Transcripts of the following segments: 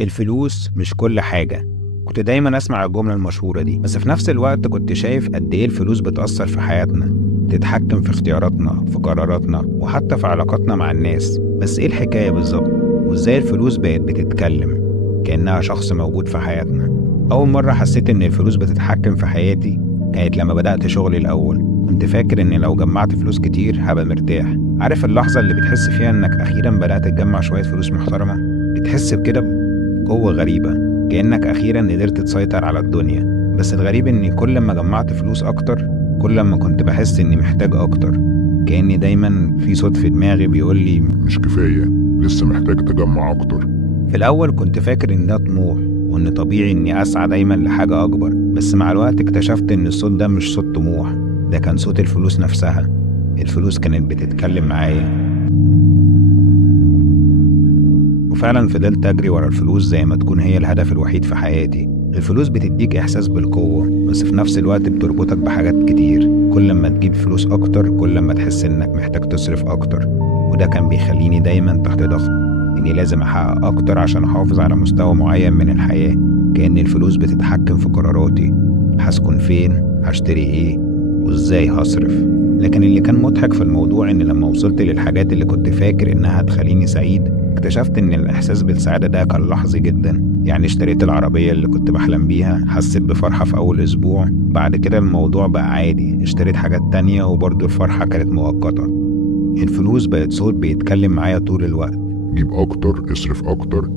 الفلوس مش كل حاجة. كنت دايما أسمع الجملة المشهورة دي، بس في نفس الوقت كنت شايف قد إيه الفلوس بتأثر في حياتنا، تتحكم في اختياراتنا، في قراراتنا، وحتى في علاقاتنا مع الناس. بس إيه الحكاية بالظبط؟ وإزاي الفلوس بقت بتتكلم كأنها شخص موجود في حياتنا؟ أول مرة حسيت إن الفلوس بتتحكم في حياتي كانت لما بدأت شغلي الأول. كنت فاكر إن لو جمعت فلوس كتير هبقى مرتاح. عارف اللحظة اللي بتحس فيها إنك أخيرا بدأت تجمع شوية فلوس محترمة؟ بتحس بكده بقوة غريبة، كأنك أخيرا قدرت تسيطر على الدنيا. بس الغريب إني كل ما جمعت فلوس أكتر كل ما كنت بحس إني محتاج أكتر، كأني دايما في صوت في دماغي بيقولي مش كفاية، لسه محتاج تجمع أكتر. في الأول كنت فاكر إن ده طموح وإن طبيعي إني أسعى دايما لحاجة أكبر، بس مع الوقت اكتشفت إن الصوت ده مش صوت طموح، ده كان صوت الفلوس نفسها. الفلوس كانت بتتكلم معايا. وفعلا فضلت أجري ورا الفلوس زي ما تكون هي الهدف الوحيد في حياتي. الفلوس بتديك إحساس بالقوة، بس في نفس الوقت بتربطك بحاجات كتير. كل ما تجيب فلوس أكتر كل ما تحس إنك محتاج تصرف أكتر، وده كان بيخليني دايما تحت ضغط إني لازم أحقق أكتر عشان أحافظ على مستوى معين من الحياة. كأن الفلوس بتتحكم في قراراتي، هسكن فين، هشتري إيه، وإزاي هصرف. لكن اللي كان مضحك في الموضوع إن لما وصلت للحاجات اللي كنت فاكر إنها هتخليني سعيد، اكتشفت إن الإحساس بالسعادة ده كان لحظي جدا. يعني اشتريت العربية اللي كنت بحلم بيها، حسيت بفرحة في أول أسبوع، بعد كده الموضوع بقى عادي. اشتريت حاجات تانية وبرضه الفرحة كانت مؤقتة. الفلوس بقت صوت بيتكلم معايا طول الوقت. جيب أكتر، اصرف أكتر،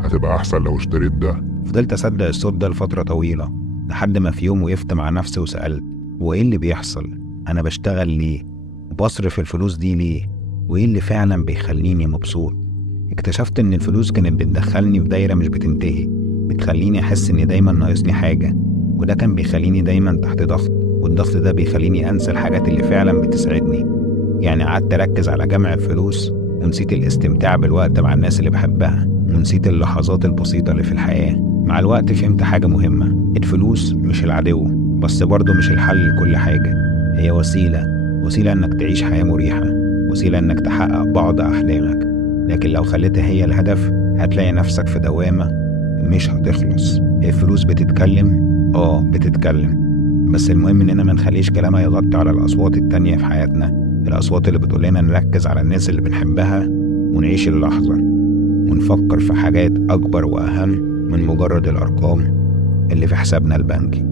هتبقى أحسن لو اشتريت ده. فضلت أصدق الصوت ده لفترة طويلة، لحد ما في يوم وقفت مع نفسي وسألت: وإيه اللي بيحصل؟ أنا بشتغل ليه؟ وبصرف الفلوس دي ليه؟ وإيه اللي فعلا بيخليني مبسوط؟ اكتشفت إن الفلوس كانت بتدخلني في دايرة مش بتنتهي، بتخليني أحس إن دايما ناقصني حاجة، وده كان بيخليني دايما تحت ضغط، والضغط ده بيخليني أنسى الحاجات اللي فعلا بتسعدني. يعني قعدت أركز على جمع الفلوس ونسيت الاستمتاع بالوقت مع الناس اللي بحبها، ونسيت اللحظات البسيطة اللي في الحياة. مع الوقت فهمت حاجة مهمة: الفلوس مش العدو، بس برضه مش الحل لكل حاجة. هي وسيلة إنك تعيش حياة مريحة، وسيلة إنك تحقق بعض أحلامك. لكن لو خليتها هي الهدف هتلاقي نفسك في دوامة مش هتخلص. الفلوس بتتكلم، بتتكلم، بس المهم إننا ما نخليش كلامها يغطي على الأصوات التانية في حياتنا، الأصوات اللي بتقولنا نركز على الناس اللي بنحبها ونعيش اللحظة، ونفكر في حاجات أكبر وأهم من مجرد الأرقام اللي في حسابنا البنكي.